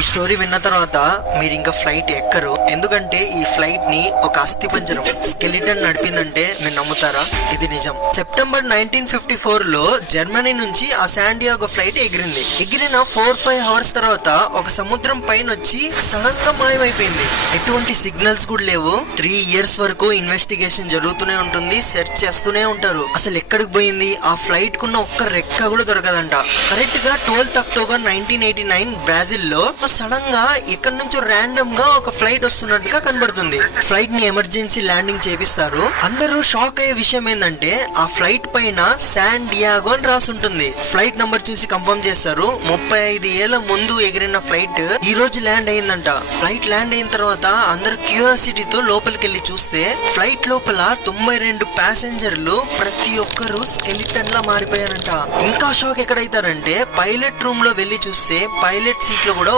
ఈ స్టోరీ విన్న తర్వాత మీరు ఇంకా ఫ్లైట్ ఎక్కరు, ఎందుకంటే ఈ ఫ్లైట్ ని ఒక అస్థిపంజరం స్కెలిటన్ నడిపిందంటే మీరు నమ్ముతారా? ఇది నిజం. సెప్టెంబర్ 1954 లో జర్మనీ నుంచి ఆ శాండియాగో ఫ్లైట్ ఎగిరిన 4-5 అవర్స్ తర్వాత ఒక సముద్రం పైన వచ్చి సడన్ గా మాయమైపోయింది. ఎటువంటి సిగ్నల్స్ కూడా లేవు. 3 years వరకు ఇన్వెస్టిగేషన్ జరుగుతూనే ఉంటుంది, సెర్చ్ చేస్తూనే ఉంటారు. అసలు ఎక్కడికి పోయింది? ఆ ఫ్లైట్ కున్న ఒక్క రెక్క కూడా దొరకదంట. కరెక్ట్ గా 12th October 1989 బ్రాజిల్ లో సడన్ గా ఎక్కడి నుంచో ర్యాండమ్ గా ఒక ఫ్లైట్ వస్తున్నట్టుగా కనబడుతుంది. ఫ్లైట్ ని ఎమర్జెన్సీ ల్యాండింగ్ చేపిస్తారు. అందరూ షాక్ అయ్యే విషయం ఏంటంటే ఆ ఫ్లైట్ పైన శాండియాగో అని రాసి ఉంటుంది. ఫ్లైట్ నంబర్ చూసి కన్ఫర్మ్ చేస్తారు. 35 ఏళ్ల ముందు ఎగిరిన ఫ్లైట్ ఈ రోజు ల్యాండ్ అయిందంట. ఫ్లైట్ ల్యాండ్ అయిన తర్వాత అందరూ క్యూరియాసిటీతో లోపలికి వెళ్ళి చూస్తే ఫ్లైట్ లోపల 92 ప్యాసింజర్లు ప్రతి ఒక్కరు స్కెలిటన్ లా మారిపోయారంట. ఇంకా షాక్ ఎక్కడైతారంటే పైలట్ రూమ్ లో వెళ్లి చూస్తే పైలట్ సీట్ లో కూడా